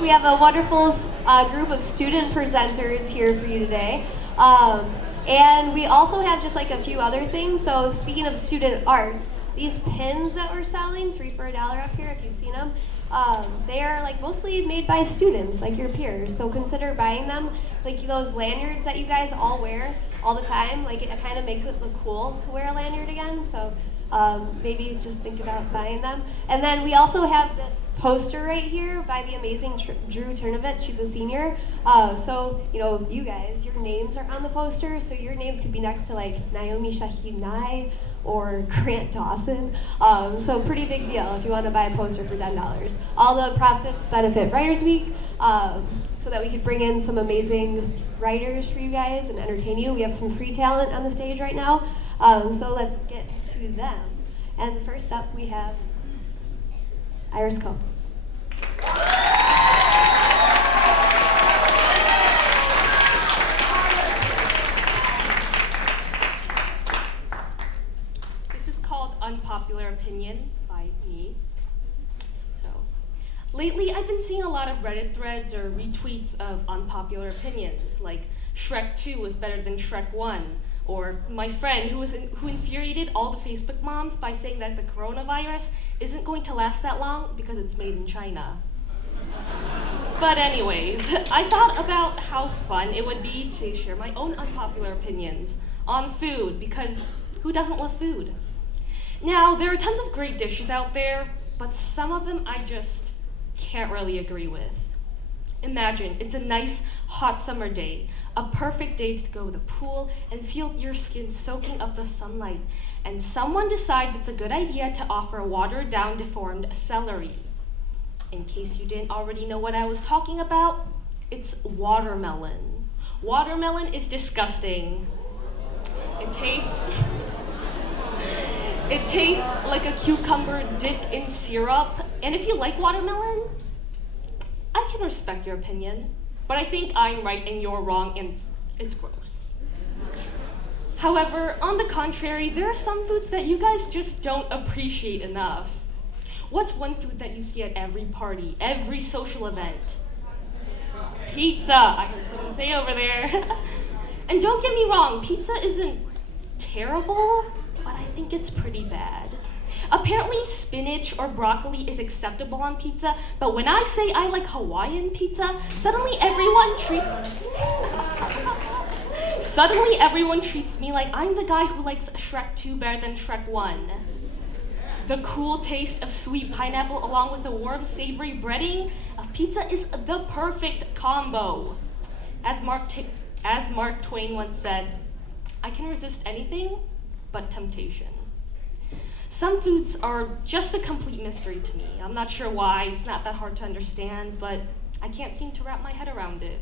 We have a wonderful group of student presenters here for you today. And we also have just like a few other things. So speaking of student arts, these pins that we're selling, 3 for $1 up here if you've seen them, they are like mostly made by students, like your peers. So consider buying them. Like those lanyards that you guys all wear all the time, like it kind of makes it look cool to wear a lanyard again. So maybe just think about buying them. And then we also have this poster right here by the amazing Drew Turnovitz. She's a senior. So, you know, you guys, your names are on the poster. So your names could be next to like Naomi Shahid Nye or Grant Dawson. So pretty big deal if you want to buy a poster for $10. All the profits benefit Writers Week so that we could bring in some amazing writers for you guys and entertain you. We have some free talent on the stage right now. So let's get to them. And first up we have Iris Coe. This is called Unpopular Opinion by me. So, lately I've been seeing a lot of Reddit threads or retweets of unpopular opinions, like Shrek 2 is better than Shrek 1, or my friend who infuriated all the Facebook moms by saying that the coronavirus isn't going to last that long because it's made in China. But anyways, I thought about how fun it would be to share my own unpopular opinions on food, because who doesn't love food? Now, there are tons of great dishes out there, but some of them I just can't really agree with. Imagine, it's a nice hot summer day, a perfect day to go to the pool and feel your skin soaking up the sunlight, and someone decides it's a good idea to offer watered down deformed celery. In case you didn't already know what I was talking about, it's watermelon. Watermelon is disgusting. It tastes like a cucumber dipped in syrup, and if you like watermelon, I can respect your opinion, but I think I'm right and you're wrong, and it's gross. However, on the contrary, there are some foods that you guys just don't appreciate enough. What's one food that you see at every party, every social event? Pizza, I heard someone say over there. And don't get me wrong, pizza isn't terrible, but I think it's pretty bad. Apparently spinach or broccoli is acceptable on pizza, but when I say I like Hawaiian pizza, suddenly everyone treats me like I'm the guy who likes Shrek 2 better than Shrek 1. The cool taste of sweet pineapple along with the warm, savory breading of pizza is the perfect combo. As Mark Twain once said, I can resist anything but temptation. Some foods are just a complete mystery to me. I'm not sure why, it's not that hard to understand, but I can't seem to wrap my head around it.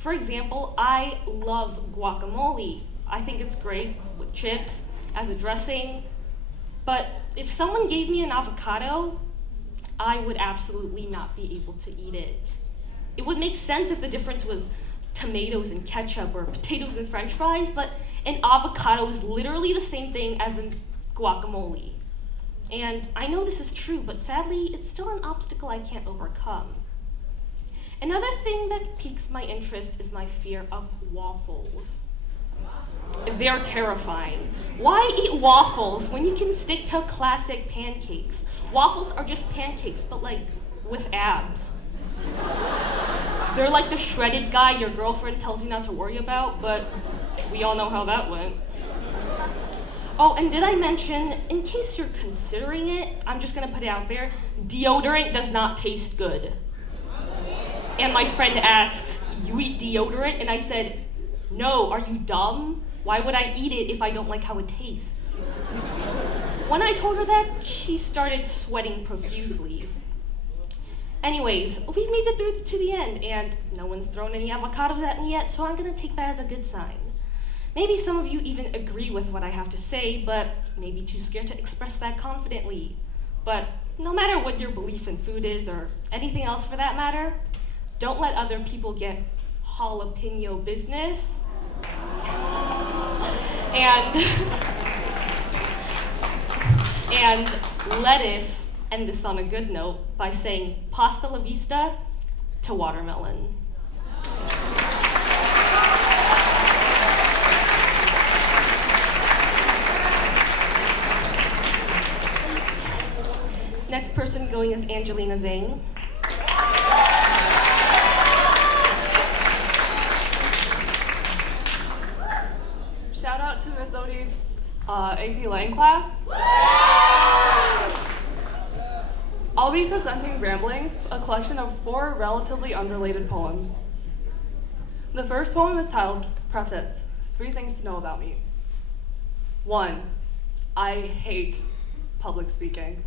For example, I love guacamole. I think it's great with chips, as a dressing, but if someone gave me an avocado, I would absolutely not be able to eat it. It would make sense if the difference was tomatoes and ketchup or potatoes and french fries, but an avocado is literally the same thing as a guacamole. And I know this is true, but sadly, it's still an obstacle I can't overcome. Another thing that piques my interest is my fear of waffles. They're terrifying. Why eat waffles when you can stick to classic pancakes? Waffles are just pancakes, but like with abs. They're like the shredded guy your girlfriend tells you not to worry about, but we all know how that went. Oh, and did I mention, in case you're considering it, I'm just gonna put it out there, deodorant does not taste good. And my friend asks, you eat deodorant? And I said, no, are you dumb? Why would I eat it if I don't like how it tastes? When I told her that, she started sweating profusely. Anyways, we've made it through to the end, and no one's thrown any avocados at me yet, so I'm gonna take that as a good sign. Maybe some of you even agree with what I have to say, but maybe too scared to express that confidently. But no matter what your belief in food is, or anything else for that matter, don't let other people get jalapeno business. And lettuce end this on a good note by saying pasta la vista, to watermelon. Next person going is Angelina Zhang. Shout out to Miss Odie's AP Lang class. I'll be presenting Ramblings, a collection of 4 relatively unrelated poems. The first poem is titled Preface, 3 Things to Know About Me. 1. I hate public speaking.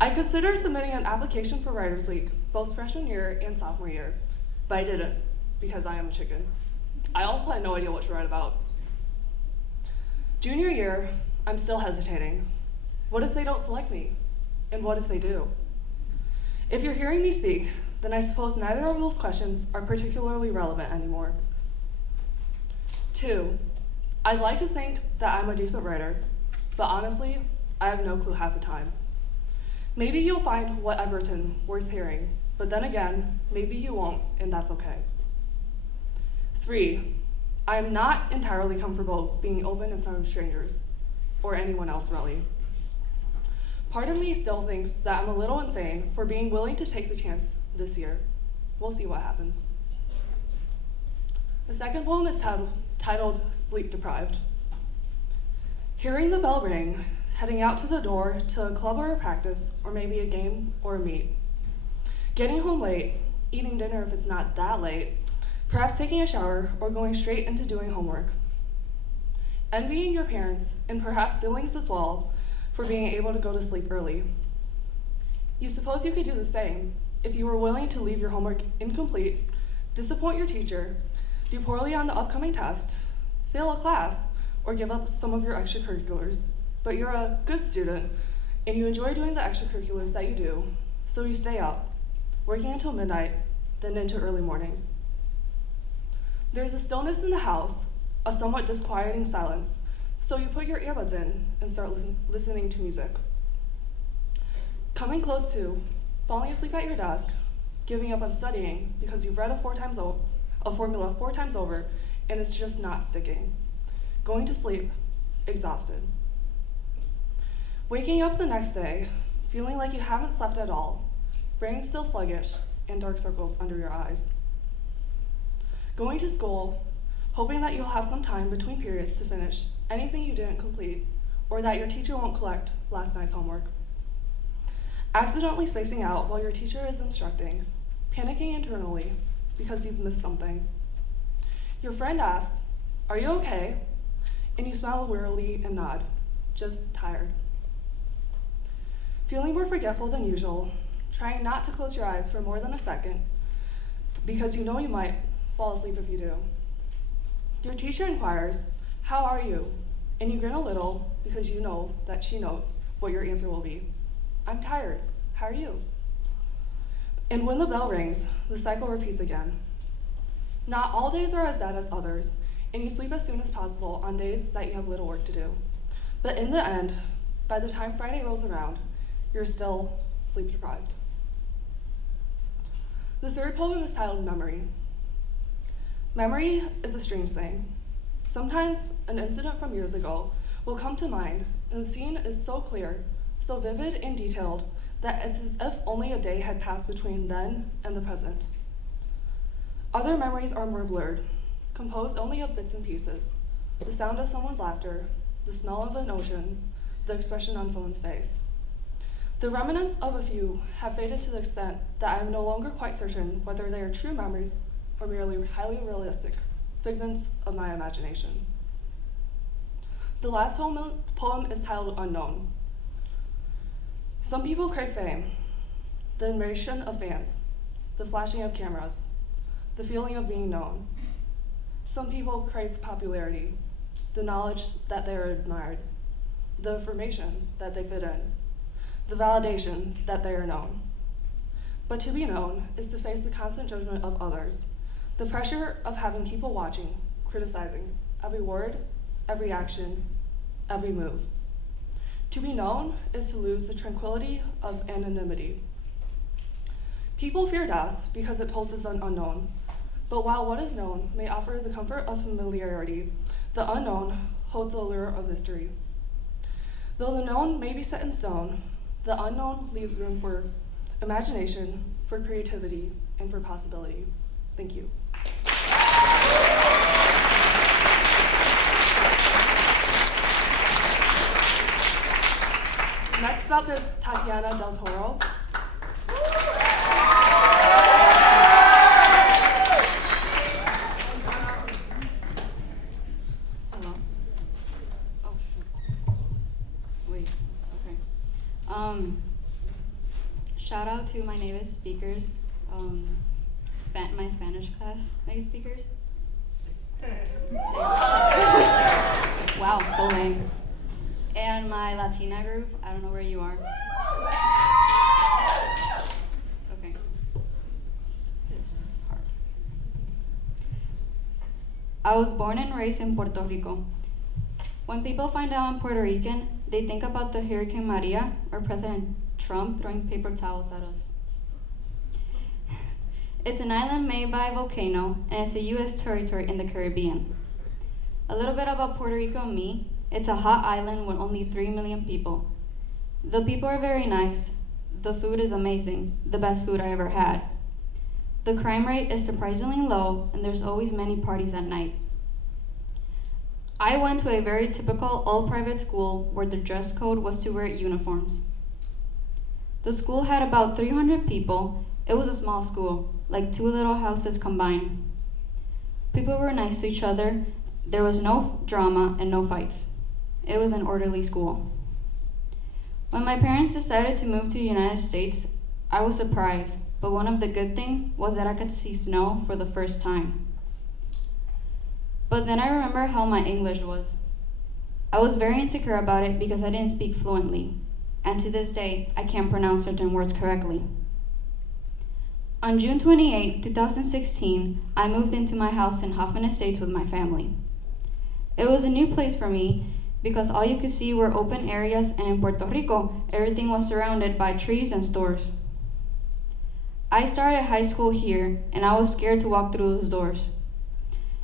I considered submitting an application for Writers Week, both freshman year and sophomore year, but I didn't because I am a chicken. I also had no idea what to write about. Junior year, I'm still hesitating. What if they don't select me? And what if they do? If you're hearing me speak, then I suppose neither of those questions are particularly relevant anymore. 2. I'd like to think that I'm a decent writer, but honestly, I have no clue half the time. Maybe you'll find what I've written worth hearing, but then again, maybe you won't, and that's okay. 3. I am not entirely comfortable being open in front of strangers, or anyone else really. Part of me still thinks that I'm a little insane for being willing to take the chance this year. We'll see what happens. The second poem is titled Sleep Deprived. Hearing the bell ring, heading out to the door to a club or a practice, or maybe a game or a meet. Getting home late, eating dinner if it's not that late, perhaps taking a shower or going straight into doing homework. Envying your parents and perhaps siblings as well for being able to go to sleep early. You suppose you could do the same if you were willing to leave your homework incomplete, disappoint your teacher, do poorly on the upcoming test, fail a class, or give up some of your extracurriculars. But you're a good student, and you enjoy doing the extracurriculars that you do, so you stay up, working until midnight, then into early mornings. There's a stillness in the house, a somewhat disquieting silence, so you put your earbuds in and start listening to music. Coming close to, falling asleep at your desk, giving up on studying because you've read a formula 4 times over and it's just not sticking. Going to sleep, exhausted. Waking up the next day, feeling like you haven't slept at all, brain still sluggish, and dark circles under your eyes. Going to school, hoping that you'll have some time between periods to finish anything you didn't complete, or that your teacher won't collect last night's homework. Accidentally spacing out while your teacher is instructing, panicking internally because you've missed something. Your friend asks, "Are you okay?" And you smile wearily and nod, just tired. Feeling more forgetful than usual, trying not to close your eyes for more than a second, because you know you might fall asleep if you do. Your teacher inquires, "How are you?" And you grin a little because you know that she knows what your answer will be. "I'm tired. How are you?" And when the bell rings, the cycle repeats again. Not all days are as bad as others, and you sleep as soon as possible on days that you have little work to do. But in the end, by the time Friday rolls around, you're still sleep deprived. The third poem is titled Memory. Memory is a strange thing. Sometimes an incident from years ago will come to mind, and the scene is so clear, so vivid and detailed, that it's as if only a day had passed between then and the present. Other memories are more blurred, composed only of bits and pieces, the sound of someone's laughter, the smell of an ocean, the expression on someone's face. The remnants of a few have faded to the extent that I am no longer quite certain whether they are true memories or merely highly realistic figments of my imagination. The last poem is titled Unknown. Some people crave fame, the admiration of fans, the flashing of cameras, the feeling of being known. Some people crave popularity, the knowledge that they are admired, the affirmation that they fit in, the validation that they are known. But to be known is to face the constant judgment of others, the pressure of having people watching, criticizing every word, every action, every move. To be known is to lose the tranquility of anonymity. People fear death because it poses an unknown. But while what is known may offer the comfort of familiarity, the unknown holds the allure of mystery. Though the known may be set in stone, the unknown leaves room for imagination, for creativity, and for possibility. Thank you. Next up is Tatiana Del Toro. Hello. Oh, shoot. Wait, okay. Shout out to my native speakers, my Spanish class native speakers. Wow, so lame. And my Latina group, I don't know where you are. Okay. It's hard. I was born and raised in Puerto Rico. When people find out I'm Puerto Rican, they think about the Hurricane Maria or President Trump throwing paper towels at us. It's an island made by a volcano, and it's a U.S. territory in the Caribbean. A little bit about Puerto Rico and me. It's a hot island with only 3 million people. The people are very nice. The food is amazing, the best food I ever had. The crime rate is surprisingly low, and there's always many parties at night. I went to a very typical all-private school where the dress code was to wear uniforms. The school had about 300 people. It was a small school, like 2 little houses combined. People were nice to each other. There was no drama and no fights. It was an orderly school. When my parents decided to move to the United States, I was surprised, but one of the good things was that I could see snow for the first time. But then I remember how my English was. I was very insecure about it because I didn't speak fluently, and to this day, I can't pronounce certain words correctly. On June 28, 2016, I moved into my house in Hoffman Estates with my family. It was a new place for me because all you could see were open areas, and in Puerto Rico, everything was surrounded by trees and stores. I started high school here, and I was scared to walk through those doors.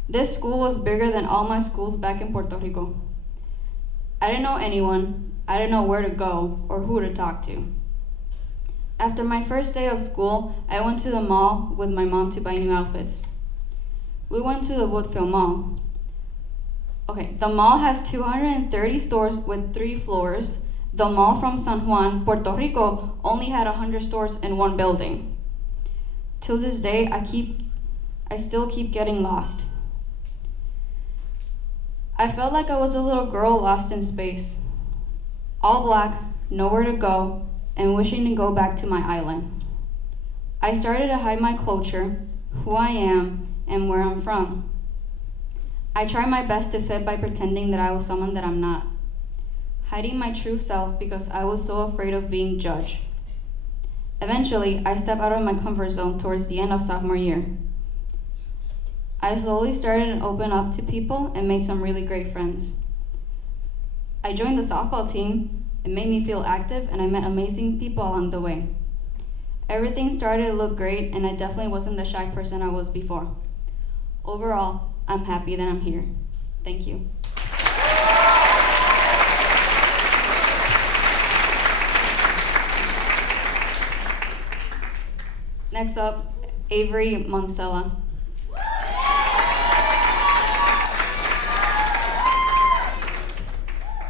This school was bigger than all my schools back in Puerto Rico. I didn't know anyone, I didn't know where to go or who to talk to. After my first day of school, I went to the mall with my mom to buy new outfits. We went to the Woodfield Mall. Okay, the mall has 230 stores with 3 floors. The mall from San Juan, Puerto Rico, only had 100 stores in one building. Till this day, I still keep getting lost. I felt like I was a little girl lost in space. All black, nowhere to go, and wishing to go back to my island. I started to hide my culture, who I am, and where I'm from. I tried my best to fit by pretending that I was someone that I'm not, hiding my true self because I was so afraid of being judged. Eventually, I stepped out of my comfort zone towards the end of sophomore year. I slowly started to open up to people and made some really great friends. I joined the softball team. It made me feel active, and I met amazing people along the way. Everything started to look great, and I definitely wasn't the shy person I was before. Overall, I'm happy that I'm here. Thank you. Next up, Avery Moncella.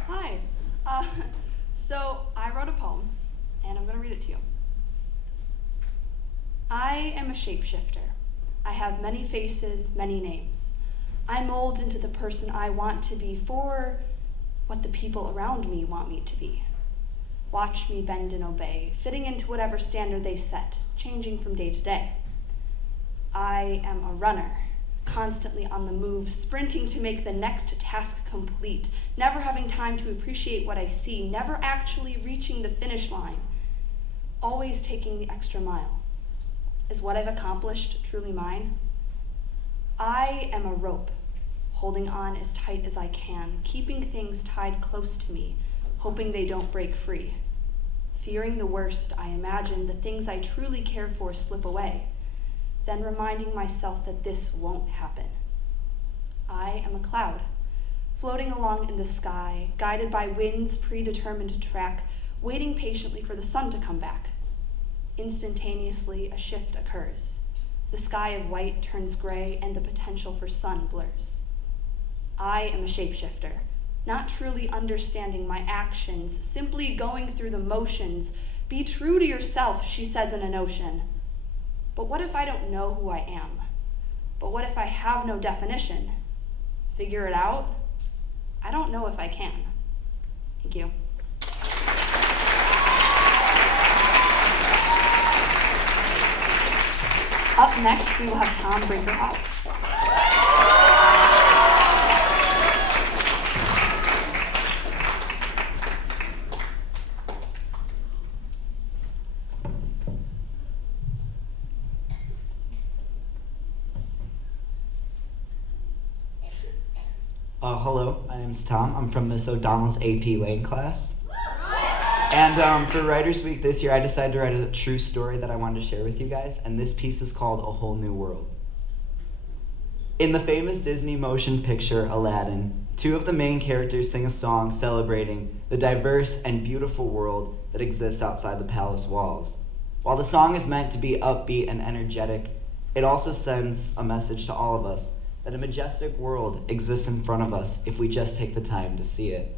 Hi. So I wrote a poem, and I'm going to read it to you. I am a shapeshifter. I have many faces, many names. I mold into the person I want to be for what the people around me want me to be. Watch me bend and obey, fitting into whatever standard they set, changing from day to day. I am a runner, constantly on the move, sprinting to make the next task complete, never having time to appreciate what I see, never actually reaching the finish line, always taking the extra mile. Is what I've accomplished truly mine? I am a rope, holding on as tight as I can, keeping things tied close to me, hoping they don't break free. Fearing the worst, I imagine the things I truly care for slip away, then reminding myself that this won't happen. I am a cloud, floating along in the sky, guided by winds predetermined to track, waiting patiently for the sun to come back. Instantaneously, a shift occurs. The sky of white turns gray, and the potential for sun blurs. I am a shapeshifter, not truly understanding my actions, simply going through the motions. Be true to yourself, she says in a notion. But what if I don't know who I am? But what if I have no definition? Figure it out? I don't know if I can. Thank you. Up next, we will have Tom Brinkerhoff. Hello, my name's Tom. I'm from Miss O'Donnell's AP Lane class. And for Writers Week this year, I decided to write a true story that I wanted to share with you guys, and this piece is called A Whole New World. In the famous Disney motion picture, Aladdin, two of the main characters sing a song celebrating the diverse and beautiful world that exists outside the palace walls. While the song is meant to be upbeat and energetic, it also sends a message to all of us that a majestic world exists in front of us if we just take the time to see it.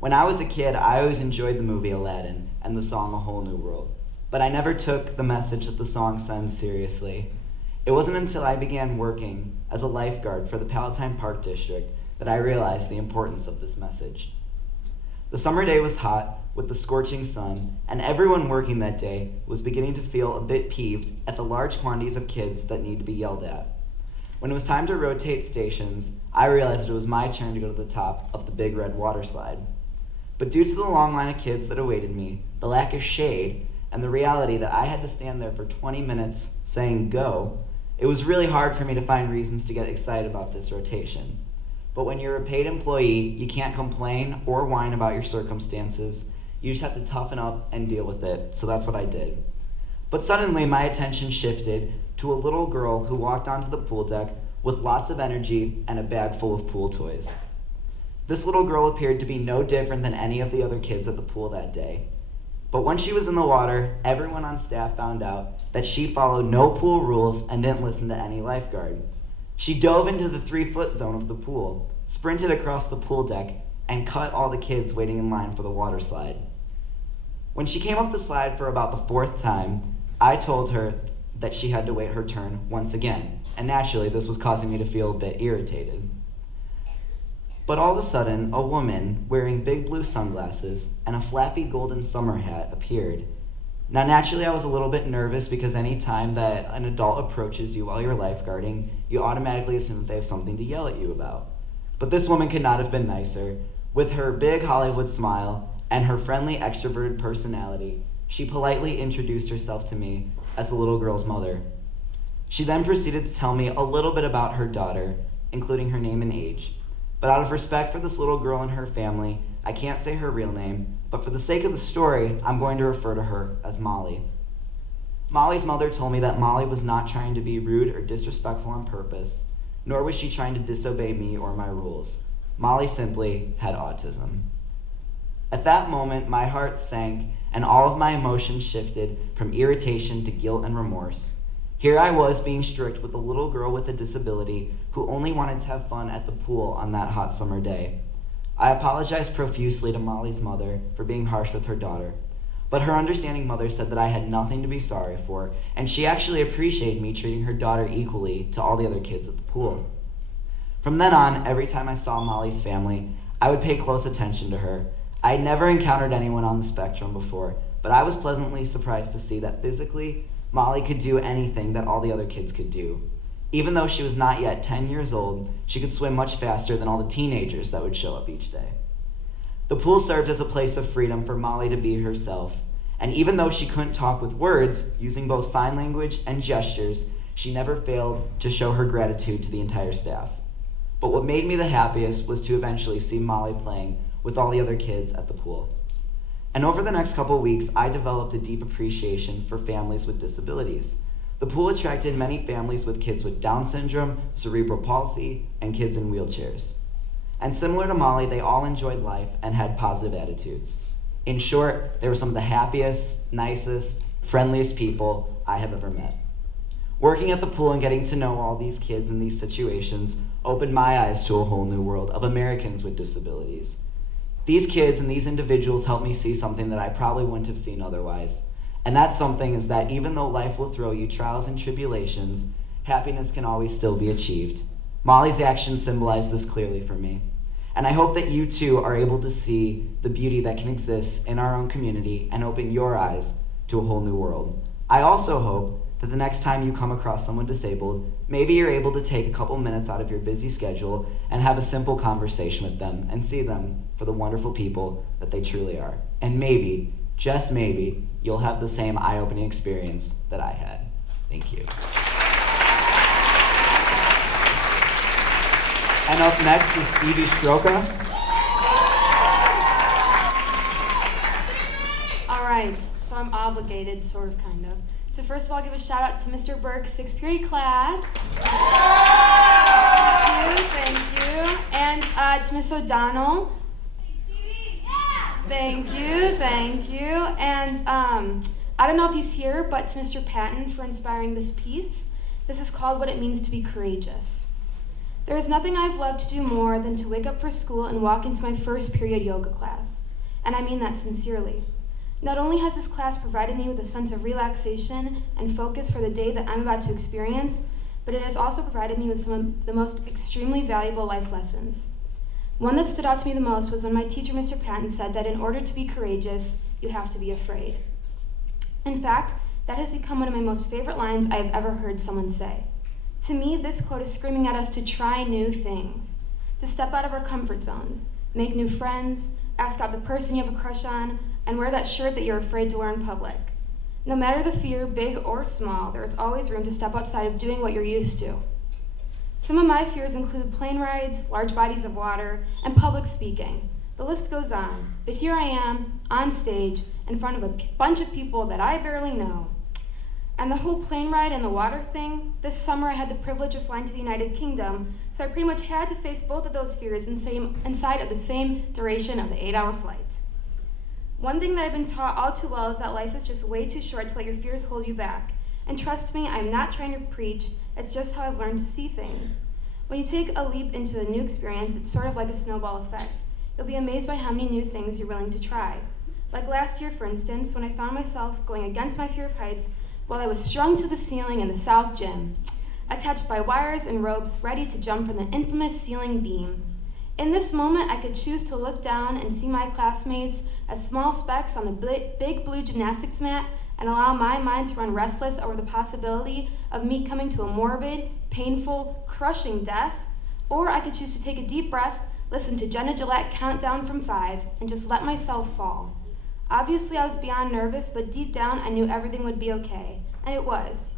When I was a kid, I always enjoyed the movie Aladdin and the song A Whole New World, but I never took the message that the song sends seriously. It wasn't until I began working as a lifeguard for the Palatine Park District that I realized the importance of this message. The summer day was hot, with the scorching sun, and everyone working that day was beginning to feel a bit peeved at the large quantities of kids that need to be yelled at. When it was time to rotate stations, I realized it was my turn to go to the top of the big red water slide. But due to the long line of kids that awaited me, the lack of shade, and the reality that I had to stand there for 20 minutes saying go, it was really hard for me to find reasons to get excited about this rotation. But when you're a paid employee, you can't complain or whine about your circumstances. You just have to toughen up and deal with it, so that's what I did. But suddenly my attention shifted to a little girl who walked onto the pool deck with lots of energy and a bag full of pool toys. This little girl appeared to be no different than any of the other kids at the pool that day. But once she was in the water, everyone on staff found out that she followed no pool rules and didn't listen to any lifeguard. She dove into the 3-foot zone of the pool, sprinted across the pool deck, and cut all the kids waiting in line for the water slide. When she came up the slide for about the 4th time, I told her that she had to wait her turn once again, and naturally this was causing me to feel a bit irritated. But all of a sudden, a woman wearing big blue sunglasses and a flappy golden summer hat appeared. Now naturally I was a little bit nervous because any time that an adult approaches you while you're lifeguarding, you automatically assume that they have something to yell at you about. But this woman could not have been nicer. With her big Hollywood smile and her friendly extroverted personality, she politely introduced herself to me as the little girl's mother. She then proceeded to tell me a little bit about her daughter, including her name and age. But out of respect for this little girl and her family, I can't say her real name, but for the sake of the story, I'm going to refer to her as Molly. Molly's mother told me that Molly was not trying to be rude or disrespectful on purpose, nor was she trying to disobey me or my rules. Molly simply had autism. At that moment, my heart sank and all of my emotions shifted from irritation to guilt and remorse. Here I was being strict with a little girl with a disability who only wanted to have fun at the pool on that hot summer day. I apologized profusely to Molly's mother for being harsh with her daughter, but her understanding mother said that I had nothing to be sorry for, and she actually appreciated me treating her daughter equally to all the other kids at the pool. From then on, every time I saw Molly's family, I would pay close attention to her. I had never encountered anyone on the spectrum before, but I was pleasantly surprised to see that physically, Molly could do anything that all the other kids could do. Even though she was not yet 10 years old, she could swim much faster than all the teenagers that would show up each day. The pool served as a place of freedom for Molly to be herself, and even though she couldn't talk with words, using both sign language and gestures, she never failed to show her gratitude to the entire staff. But what made me the happiest was to eventually see Molly playing with all the other kids at the pool. And over the next couple weeks, I developed a deep appreciation for families with disabilities. The pool attracted many families with kids with Down syndrome, cerebral palsy, and kids in wheelchairs. And similar to Molly, they all enjoyed life and had positive attitudes. In short, they were some of the happiest, nicest, friendliest people I have ever met. Working at the pool and getting to know all these kids in these situations opened my eyes to a whole new world of Americans with disabilities. These kids and these individuals helped me see something that I probably wouldn't have seen otherwise. And that something is that even though life will throw you trials and tribulations, happiness can always still be achieved. Molly's actions symbolize this clearly for me. And I hope that you too are able to see the beauty that can exist in our own community and open your eyes to a whole new world. I also hope that the next time you come across someone disabled, maybe you're able to take a couple minutes out of your busy schedule and have a simple conversation with them and see them for the wonderful people that they truly are. And maybe, just maybe, you'll have the same eye-opening experience that I had. Thank you. And up next is Stevie Stroka. All right, so I'm obligated, sort of, kind of, to first of all give a shout out to Mr. Burke's 6th period class. Thank you. And to Miss O'Donnell. Thank you. And I don't know if he's here, but to Mr. Patton for inspiring this piece. This is called What It Means to Be Courageous. There is nothing I've loved to do more than to wake up for school and walk into my first period yoga class. And I mean that sincerely. Not only has this class provided me with a sense of relaxation and focus for the day that I'm about to experience, but it has also provided me with some of the most extremely valuable life lessons. One that stood out to me the most was when my teacher, Mr. Patton, said that in order to be courageous, you have to be afraid. In fact, that has become one of my most favorite lines I have ever heard someone say. To me, this quote is screaming at us to try new things, to step out of our comfort zones, make new friends, ask out the person you have a crush on, and wear that shirt that you're afraid to wear in public. No matter the fear, big or small, there is always room to step outside of doing what you're used to. Some of my fears include plane rides, large bodies of water, and public speaking. The list goes on, but here I am, on stage, in front of a bunch of people that I barely know. And the whole plane ride and the water thing, this summer I had the privilege of flying to the United Kingdom, so I pretty much had to face both of those fears inside of the same duration of the 8-hour flight. One thing that I've been taught all too well is that life is just way too short to let your fears hold you back. And trust me, I'm not trying to preach, it's just how I've learned to see things. When you take a leap into a new experience, it's sort of like a snowball effect. You'll be amazed by how many new things you're willing to try. Like last year, for instance, when I found myself going against my fear of heights while I was strung to the ceiling in the South Gym, attached by wires and ropes, ready to jump from the infamous ceiling beam. In this moment, I could choose to look down and see my classmates as small specks on the big blue gymnastics mat and allow my mind to run restless over the possibility of me coming to a morbid, painful, crushing death. Or I could choose to take a deep breath, listen to Jenna Gillette count down from 5, and just let myself fall. Obviously, I was beyond nervous, but deep down, I knew everything would be okay. And it was.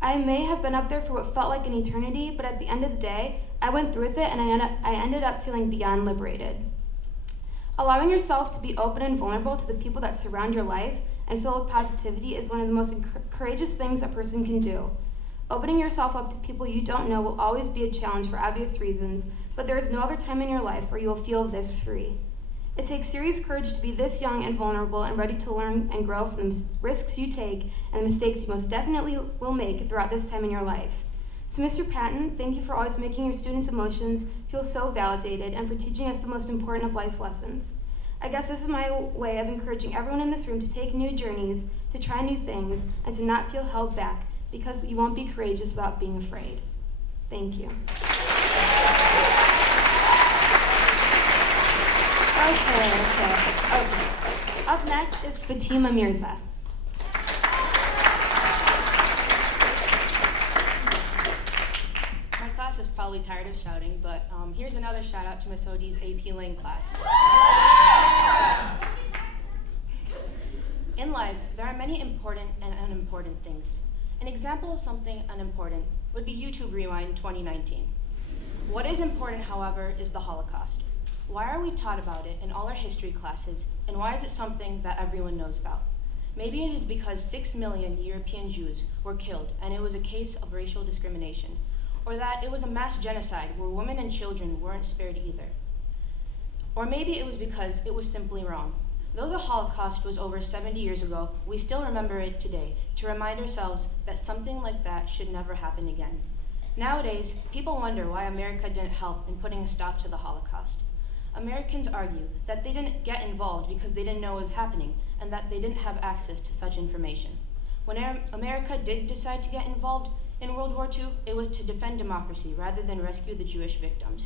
I may have been up there for what felt like an eternity, but at the end of the day, I went through with it and I ended up feeling beyond liberated. Allowing yourself to be open and vulnerable to the people that surround your life and filled with positivity is one of the most courageous things a person can do. Opening yourself up to people you don't know will always be a challenge for obvious reasons, but there is no other time in your life where you will feel this free. It takes serious courage to be this young and vulnerable and ready to learn and grow from the risks you take and the mistakes you most definitely will make throughout this time in your life. To Mr. Patton, thank you for always making your students' emotions feel so validated and for teaching us the most important of life lessons. I guess this is my way of encouraging everyone in this room to take new journeys, to try new things, and to not feel held back because you won't be courageous without being afraid. Thank you. Okay. Up next is Fatima Mirza. My class is probably tired of shouting, but here's another shout out to Miss Odie's AP Lane class. In life, there are many important and unimportant things. An example of something unimportant would be YouTube Rewind 2019. What is important, however, is the Holocaust. Why are we taught about it in all our history classes, and why is it something that everyone knows about? Maybe it is because 6 million European Jews were killed and it was a case of racial discrimination, or that it was a mass genocide where women and children weren't spared either. Or maybe it was because it was simply wrong. Though the Holocaust was over 70 years ago, we still remember it today to remind ourselves that something like that should never happen again. Nowadays, people wonder why America didn't help in putting a stop to the Holocaust. Americans argue that they didn't get involved because they didn't know what was happening and that they didn't have access to such information. When America did decide to get involved in World War II, it was to defend democracy rather than rescue the Jewish victims.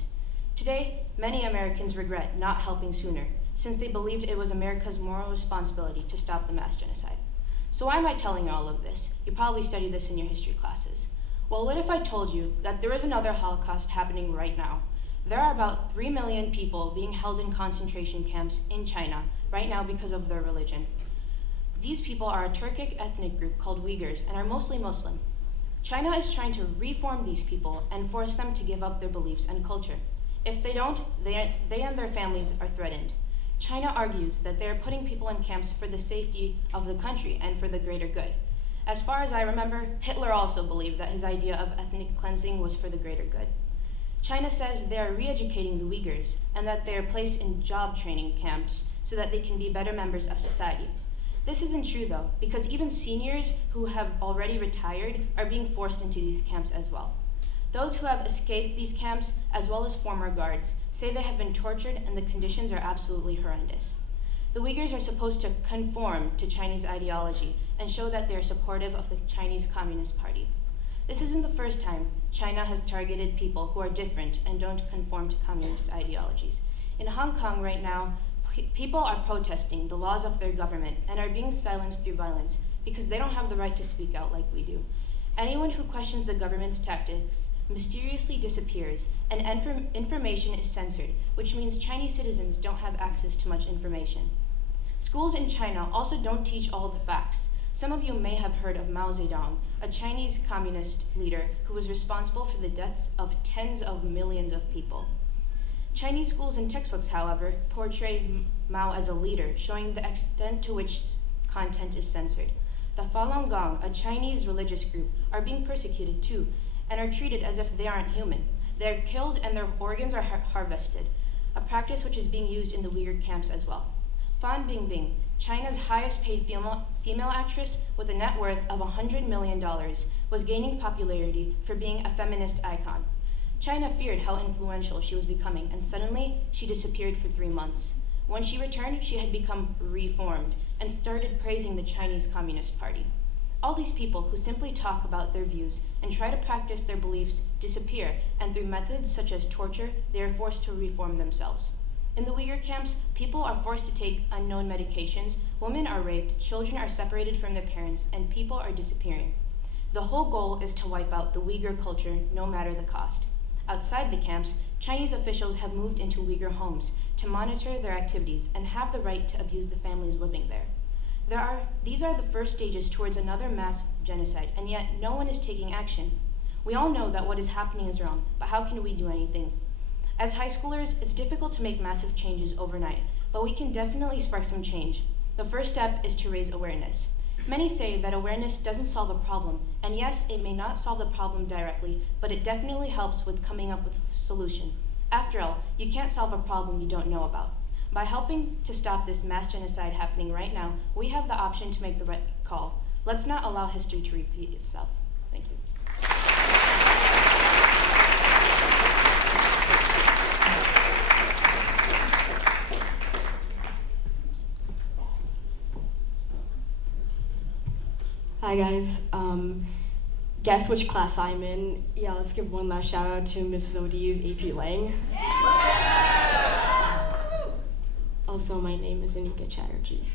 Today, many Americans regret not helping sooner, since they believed it was America's moral responsibility to stop the mass genocide. So why am I telling you all of this? You probably studied this in your history classes. Well, what if I told you that there is another Holocaust happening right now? There are about 3 million people being held in concentration camps in China right now because of their religion. These people are a Turkic ethnic group called Uyghurs and are mostly Muslim. China is trying to reform these people and force them to give up their beliefs and culture. If they don't, they and their families are threatened. China argues that they are putting people in camps for the safety of the country and for the greater good. As far as I remember, Hitler also believed that his idea of ethnic cleansing was for the greater good. China says they are re-educating the Uyghurs and that they are placed in job training camps so that they can be better members of society. This isn't true though, because even seniors who have already retired are being forced into these camps as well. Those who have escaped these camps, as well as former guards, say they have been tortured and the conditions are absolutely horrendous. The Uyghurs are supposed to conform to Chinese ideology and show that they are supportive of the Chinese Communist Party. This isn't the first time China has targeted people who are different and don't conform to communist ideologies. In Hong Kong right now, people are protesting the laws of their government and are being silenced through violence because they don't have the right to speak out like we do. Anyone who questions the government's tactics mysteriously disappears and information is censored, which means Chinese citizens don't have access to much information. Schools in China also don't teach all the facts. Some of you may have heard of Mao Zedong, a Chinese communist leader who was responsible for the deaths of tens of millions of people. Chinese schools and textbooks, however, portray Mao as a leader, showing the extent to which content is censored. The Falun Gong, a Chinese religious group, are being persecuted too, and are treated as if they aren't human. They're killed and their organs are harvested, a practice which is being used in the Uyghur camps as well. Fan Bingbing, China's highest paid female actress with a net worth of $100 million, was gaining popularity for being a feminist icon. China feared how influential she was becoming, and suddenly she disappeared for 3 months. When she returned, she had become reformed and started praising the Chinese Communist Party. All these people who simply talk about their views and try to practice their beliefs disappear, and through methods such as torture, they are forced to reform themselves. In the Uyghur camps, people are forced to take unknown medications, women are raped, children are separated from their parents, and people are disappearing. The whole goal is to wipe out the Uyghur culture, no matter the cost. Outside the camps, Chinese officials have moved into Uyghur homes to monitor their activities and have the right to abuse the families living there. These are the first stages towards another mass genocide, and yet no one is taking action. We all know that what is happening is wrong, but how can we do anything? As high schoolers, it's difficult to make massive changes overnight, but we can definitely spark some change. The first step is to raise awareness. Many say that awareness doesn't solve a problem, and yes, it may not solve the problem directly, but it definitely helps with coming up with a solution. After all, you can't solve a problem you don't know about. By helping to stop this mass genocide happening right now, we have the option to make the right call. Let's not allow history to repeat itself. Thank you. Hi guys, guess which class I'm in? Yeah, let's give one last shout out to Mrs. O'D's AP Lang. Also, my name is Anika Chatterjee.